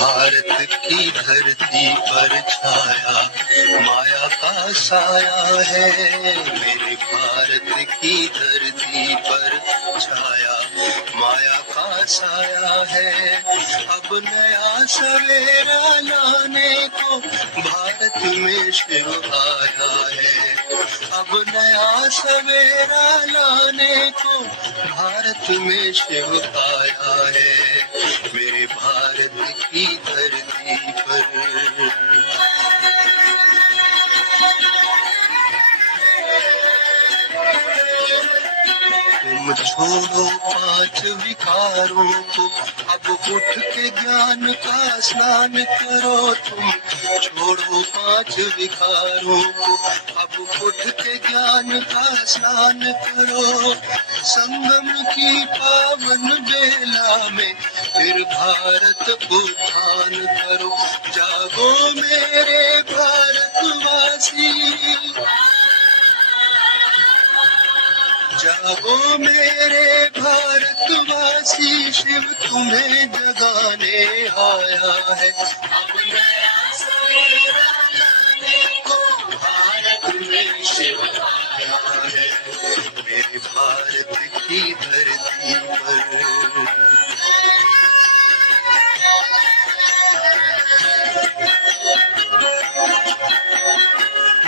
भारत की धरती पर छाया माया का साया है। मेरे भारत की धरती पर छाया माया का साया है। अब नया सवेरा लाने को भारत में शिव आया है। अब नया सवेरा लाने को भारत में शिव आया है। मेरे भारत की धरती पर तुम छोड़ो पांच विकारों को, अब उठ के ज्ञान का स्नान करो। तुम छोड़ो पांच विकारों को, अब उठ के ज्ञान का स्नान करो। संगम की पावन बेला में फिर भारत उत्थान करो। जागो मेरे भारतवासी, जागो मेरे भारतवासी, शिव तुम्हें जगाने आया है। अब नया सवेरा लाने को भारत में शिव आया है। मेरे भारत की धरती पर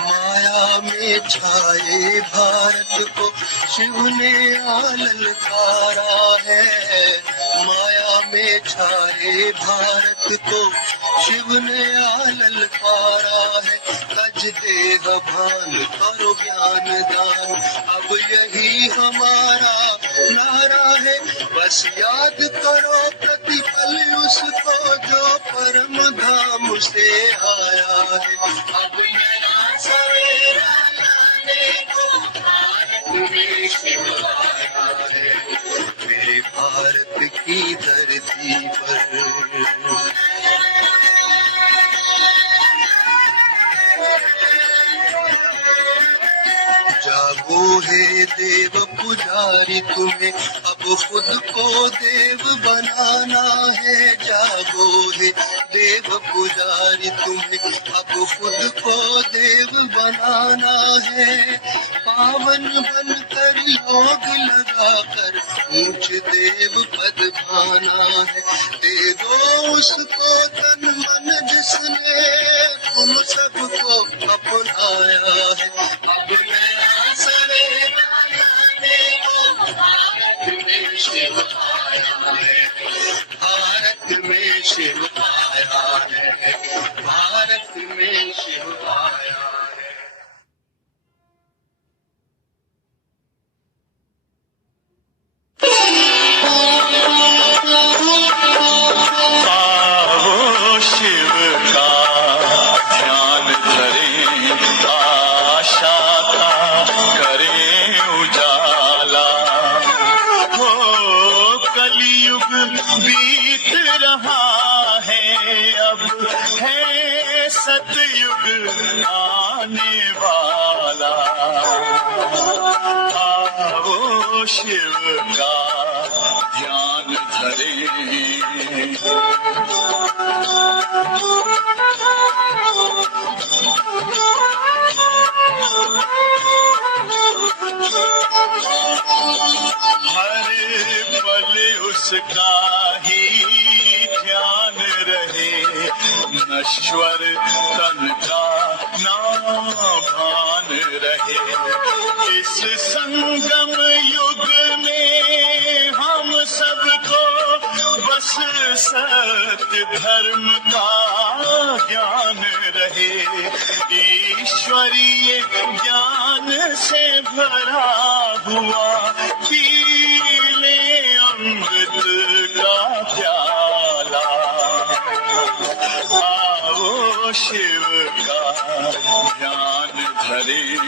माया में छाए भारत को शिव ने ललकारा है। माया में छाए भारत को शिव ने ललकारा है। तज देह भान करो ज्ञान दान, अब यही हमारा नारा है। बस याद करो प्रतिपल उसको जो परम धाम से आया है। अब नया सवेरा लाने को भारत में शिव आया है। मेरे भारत की धरती पर जागो हे देव पुजारी, तुम्हें अब खुद को देव बनाना है। जागो हे देव पुजारी, तुम्हें अब खुद को देव बनाना है। पावन बनकर योग लगाकर ऊंच देव पद पाना है। दे दो उसको तन मन जिसने तुम सबको अपनाया है। अब नया सवेरा लाने को भारत में शिव आया है। भारत में शिव आया है। भारत में शिव आया है। बीत रहा है, अब है सतयुग आने वाला। आओ शिव का ध्यान धरें, हर पल उसका ही ध्यान रहे, नश्वर तन का ना भान रहे। इस संगम युग में हम सबको बस सत्य धर्म का ज्ञान रहे। ईश्वरीय ज्ञान से भरा हुआ पीले अमृत का प्याला। आओ शिव का ध्यान धरें,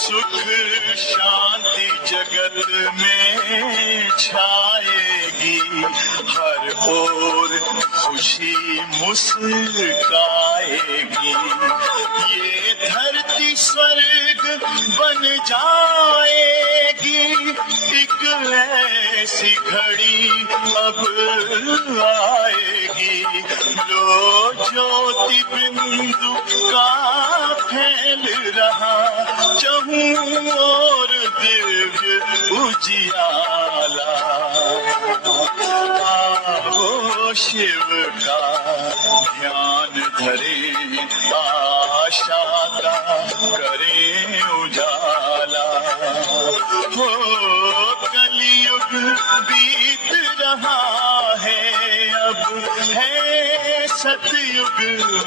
सुख शांति जगत में छाएगी। हर ओर खुशी मुस्काएगी। ये धरती स्वर्ग बन जाएगी, एक ऐसी घड़ी अब आएगी। लो ज्योति बिंदु का फैल रहा, चहूं और दिव्य उजियाला। आओ शिव का ध्यान धरे, आशा का करें उजाला। हो कलयुग बीत रहा है, अब है सतयुग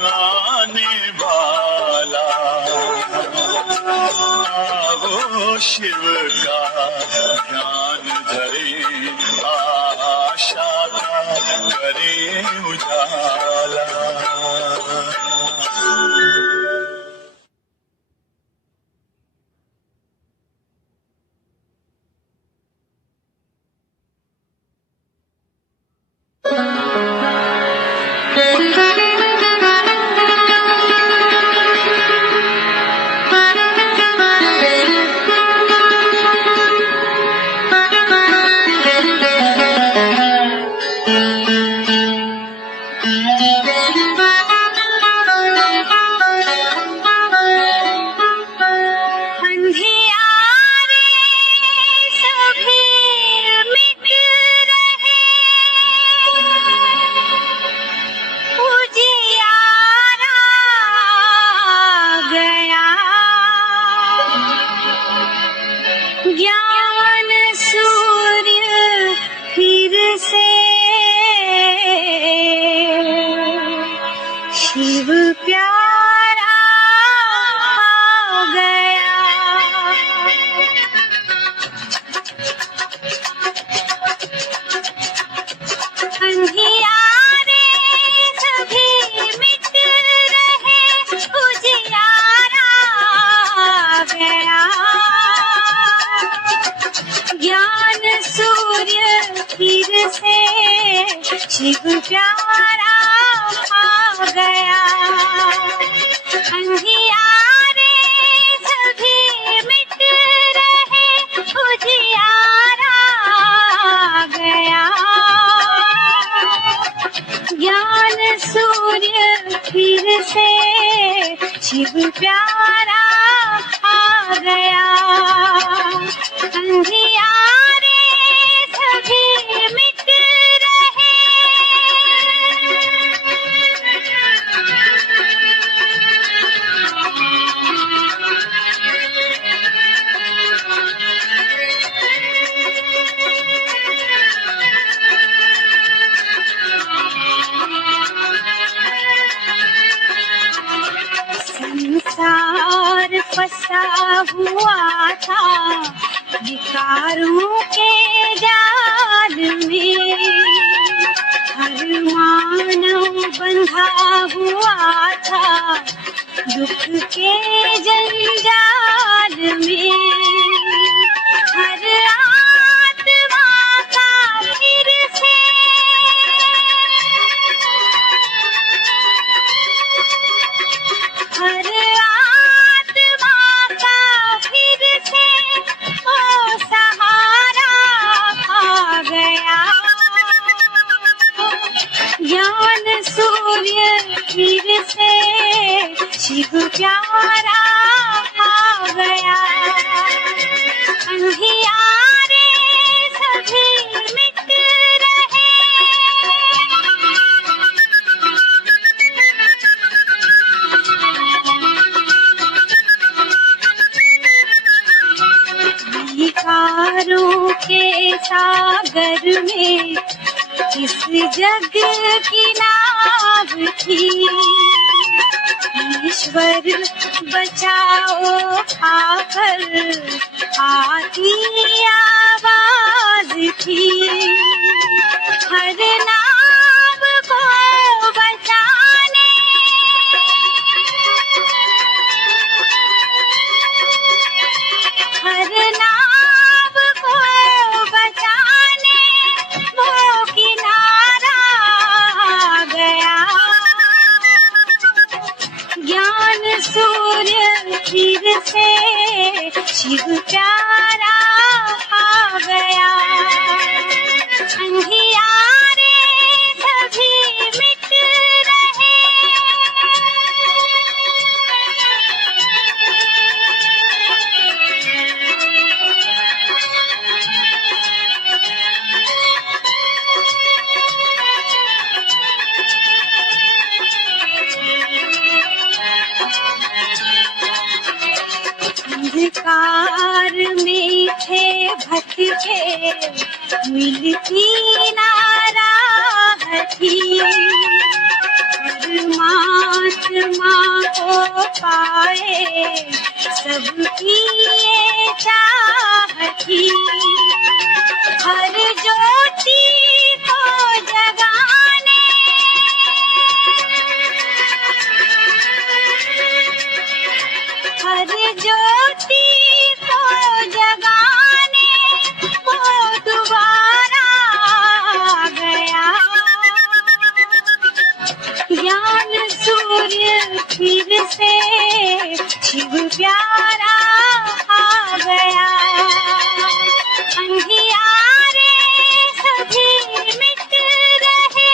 आने वाला। आओ शिव का ध्यान धरे, आशा का करें उजाला। ज्ञान सूर्य फिर से शिव प्यारा आ गया। अंधियारे सभी मिट रहे, उजियारा आ गया। ज्ञान सूर्य फिर से शिव प्यारा आ गया। अंधियारे सभी मिट रहे, उजियारा आ गया। ज्ञान सूर्य फिर से शिव प्यारा आ गया। अंधियारे सभी मिट रहे। संसार फंसा हुआ था विकारों के जाल में, हर मानव बंधा हुआ था दुख के जंजाल में। हर आत्मा का फिर से हर आत्मा का फिर से ओ सहारा आ गया। ज्ञान सूर्य फिर से शिव प्यारा आ गया। अंधियारे सभी मिट रहे। विकारों के सागर में इस जग की नाव थी, ईश्वर बचाओ आकर आती आवाज थी। हर नाव को बचाने हर नाव को बचाने वो की के मिलती ना राह थी। परमात्मा को पाए सबकी ये चाह थी। हर ज्योति को जगाने हर ज्योति को जगाने वो दोबारा आ गया। ज्ञान सूर्य फिर से शिव प्यारा आ गया। अंधियारे सभी मिट रहे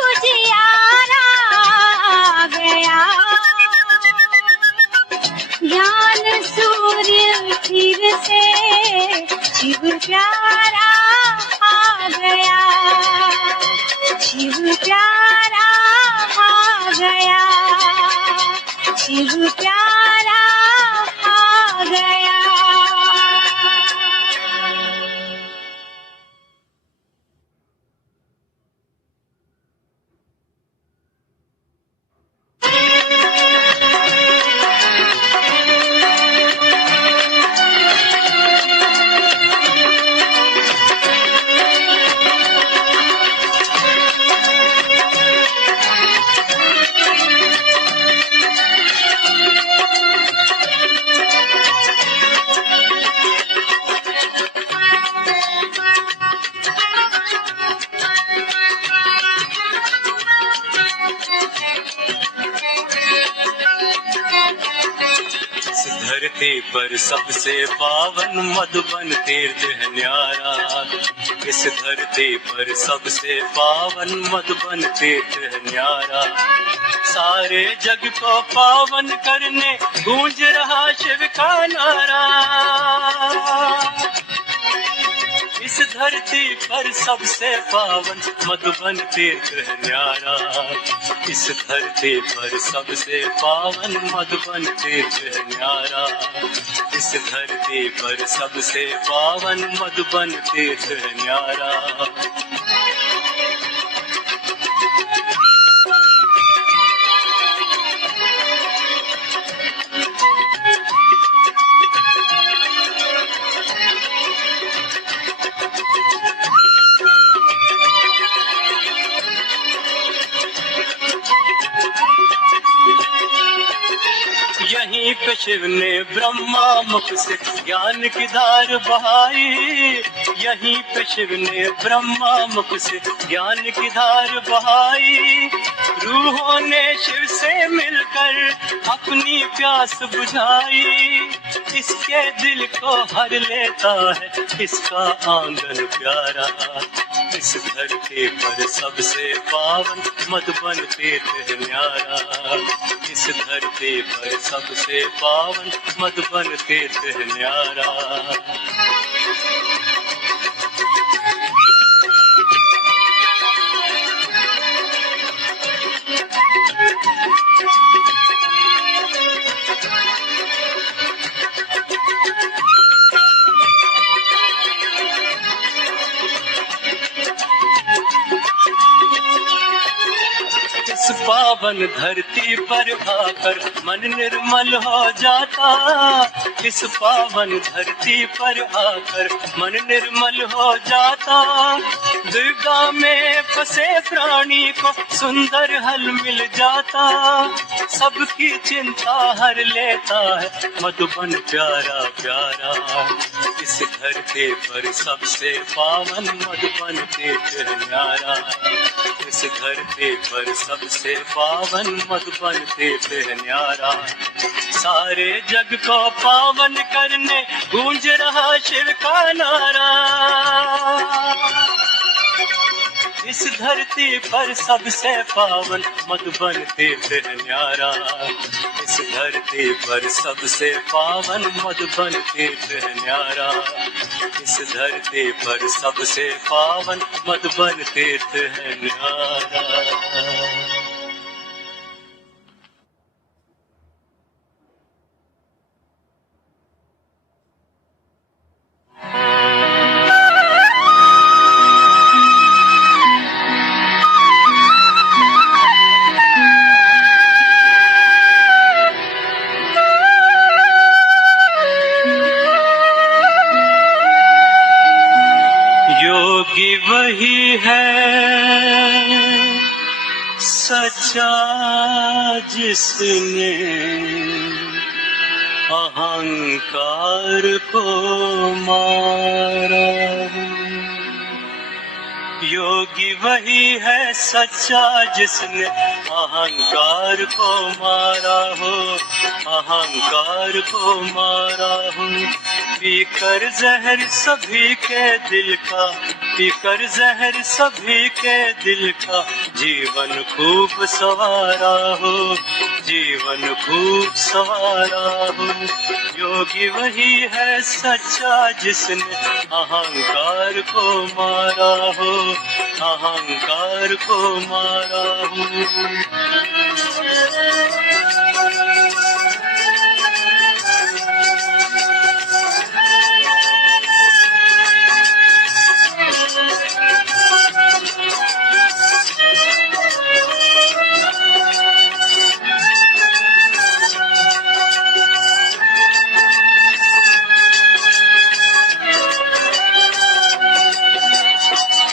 उजियारा आ गया। ज्ञान सूर्य फिर से शिव प्यारा आ गया। शिव प्यारा आ गया। शिव प्यारा आ गया। धरती पर सबसे पावन मधुबन तीर्थ है न्यारा। इस धरती पर सबसे पावन मधुबन तीर्थ है न्यारा। सारे जग को पावन करने गूंज रहा शिव का नारा। इस धरती पर सबसे पावन मधुबन तीर्थ है न्यारा। इस धरती पर सबसे पावन मधुबन तीर्थ है न्यारा। इस धरती पर सबसे पावन मधुबन तीर्थ है न्यारा। यहीं पे शिव ने ब्रह्मा मुख से ज्ञान की धार बहाई। यहीं पे शिव ने ब्रह्मा मुख से ज्ञान की धार बहाई। रूहों ने शिव से मिलकर अपनी प्यास बुझाई। इसके दिल को हर लेता है इसका आंगन प्यारा। इस धरती पर सबसे पावन मधुबन तीर्थ है न्यारा। इस धरती पर सबसे पावन मधुबन तीर्थ है न्यारा। इस पावन धरती पर आकर मन निर्मल हो जाता। इस पावन धरती पर आकर मन निर्मल हो जाता। दुर्गा में फंसे प्राणी को सुंदर हल मिल जाता। सबकी चिंता हर लेता है मधुबन प्यारा प्यारा। इस धरती पर सबसे पावन मधुबन तीर्थ है न्यारा। इस धरती पर सबसे पावन मधुबन तीर्थ है न्यारा। सारे जग को पावन करने गूंज रहा शिव का नारा। इस धरती पर सबसे पावन मधुबन तीर्थ है न्यारा। इस धरती पर सबसे पावन मधुबन तीर्थ है न्यारा। इस धरती पर सबसे पावन मधुबन तीर्थ है न्यारा। योगी वही है सच्चा जिसने अहंकार को मारा। योगी वही है सच्चा जिसने अहंकार को मारा हो, अहंकार को मारा हो। पीकर जहर सभी के दिल का, पीकर जहर सभी के दिल का, जीवन खूब सवारा हो, जीवन खूब सवारा हो। योगी वही है सच्चा जिसने अहंकार को मारा हो, अहंकार को मारा हो।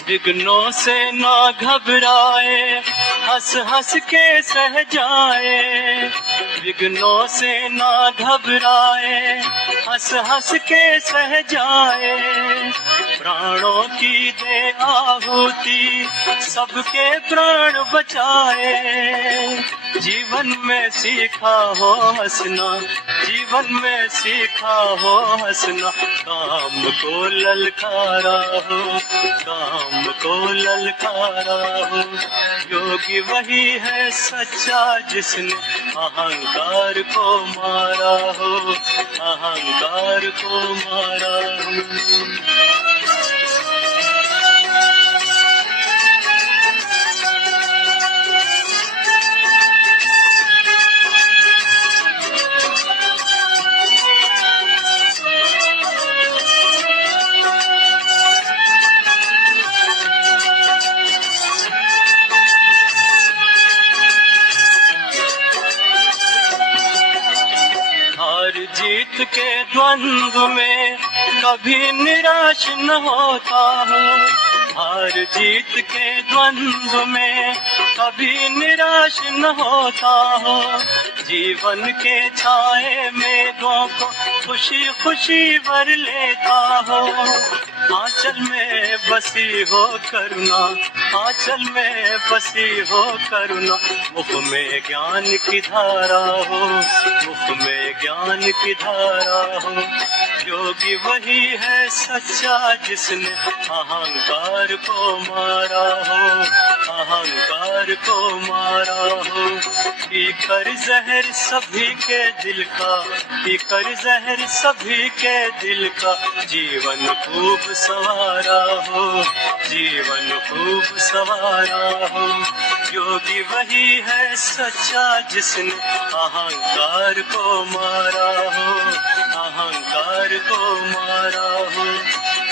विघ्नों से ना घबराए, हंस हंस के सह जाए। विघ्नों से ना घबराए, हंस हंस के सह जाए। प्राणों की दे आहुति, सबके प्राण बचाए। जीवन में सीखा हो हंसना, जीवन में सीखा हो हंसना। काम को ललकारा हो, काम को ललकारा हो। योगी वही है सच्चा जिसने अहंकार को मारा हो, अहंकार को मारा हो। जीत के द्वंद्व में कभी निराश न होता हूँ, हार जीत के द्वंद्व में कभी निराश न होता हूँ। जीवन के छाए मेघों को खुशी खुशी भर लेता हूँ। आंचल में बसी हो करुणा, आंचल में बसी हो करुणा। मुख में ज्ञान की धारा हो, मुख में ज्ञान की धारा हो। योगी वही है सच्चा जिसने अहंकार को मारा हो, अहंकार को मारा हो। पीकर जहर सभी के दिल का, पीकर जहर सभी के दिल का। जीवन खूब सवारा हो, जीवन खूब सवारा हो। योगी वही है सच्चा जिसने अहंकार को मारा हो, अहंकार को मारा हो।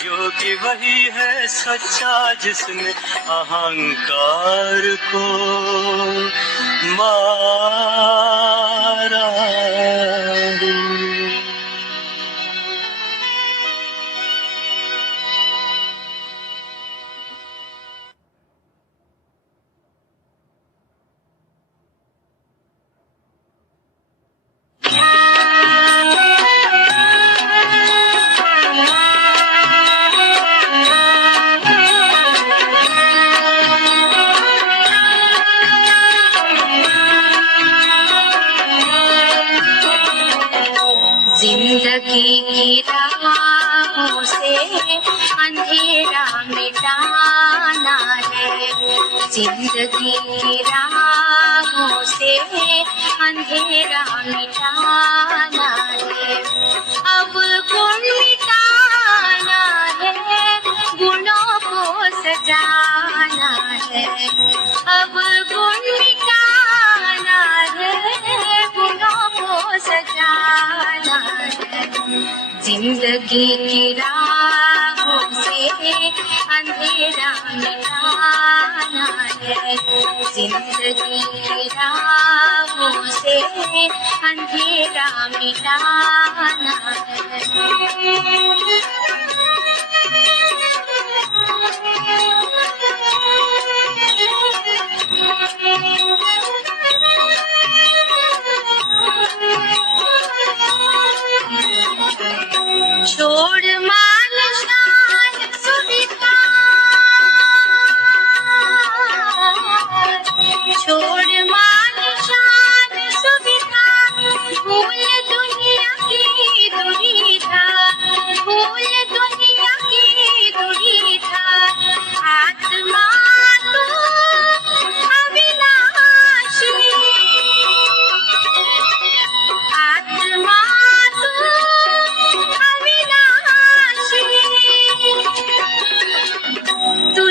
योगी वही है सच्चा जिसने अहंकार को मारा हो। जिंदगी की राहों से अंधेरा मिटाना है, जिंदगी की राहों से अंधेरा मिटाना है। अब गुण मिटाना है, गुणों को सजाना है। अब गुण मिटाना है, गुणों को सजाना है। जिंदगी की राहों से अंधेरा मिटाना है, जिंदगी की राहों से अंधेरा मिटाना है।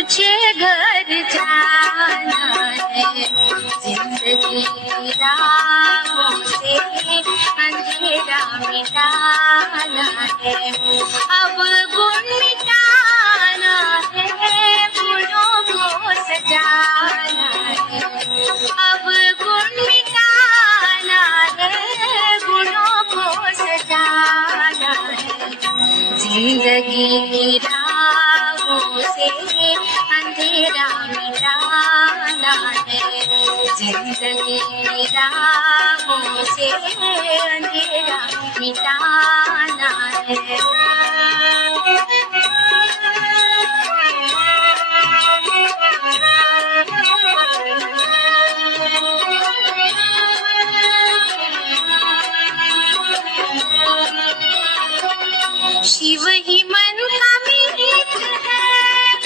तुझे घर जाना है, जिंदगी की राहों से अंधेरा मिटाना है। अब गुण मिटाना है, गुणों को सजाना है। अब गुण मिटाना है, गुणों को सजाना है। जिंदगी की राहों से अंधेरा मिटाना है, जिंदगी की राहों से अंधेरा मिटाना है। शिव ही मन का मीत है,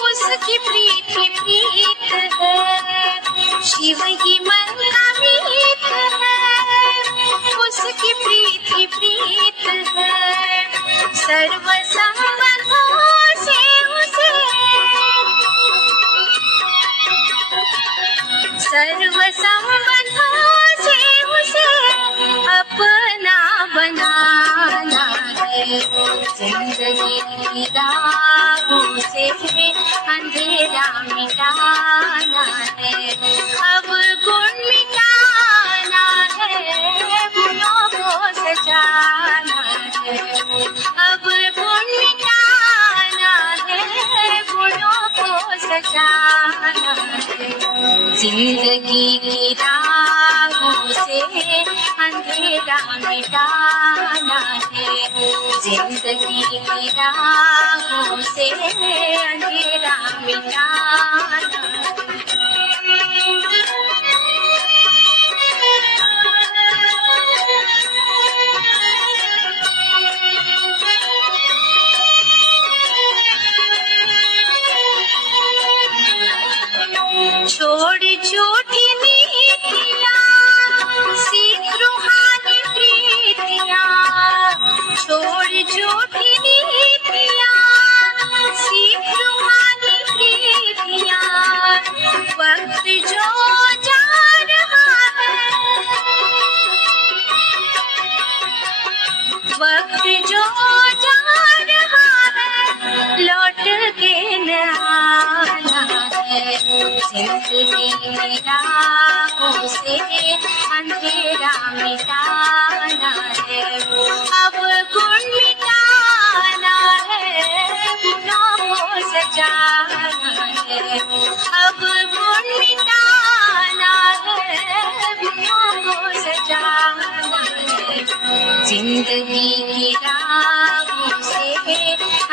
उसकी प्रीत ही प्रीत है। शिव ही मन का मीत है, उसकी प्रीत ही प्रीत है। सर्व संबंधों से उसे, सर्व संबंधों से उसे अपना बनाना है। जिंदगी की राहों से अंधेरा मिटाना है। अब गुण मिटाना है, गुणों को सजाना है। अब गुण मिटाना है, गुणों को सजाना है। जिंदगी की राहों से अंधेरा मिटाना है, जिंदगी की राहों से अंधेरा मिटाना छोड़ झूठी नीतियाँ, सीख रूहानी प्रीतियाँ। छोड़ झूठी नीतियाँ, सीख रूहानी प्रीतियाँ। वक्त जो जा रहा है, वक्त जो जा रहा है, लौट के न आना है। जिंदगी की राहों से अंधेरा मिटाना है। अब गुण मिटाना है, गुणों को सजाना है। अब गुण मिटाना है, गुणों को सजाना है। जिंदगी की राहों से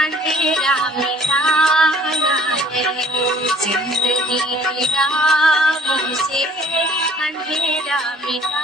अंधेरा मिटाना है, जिंदगी की राहों से अंधेरा मिटाना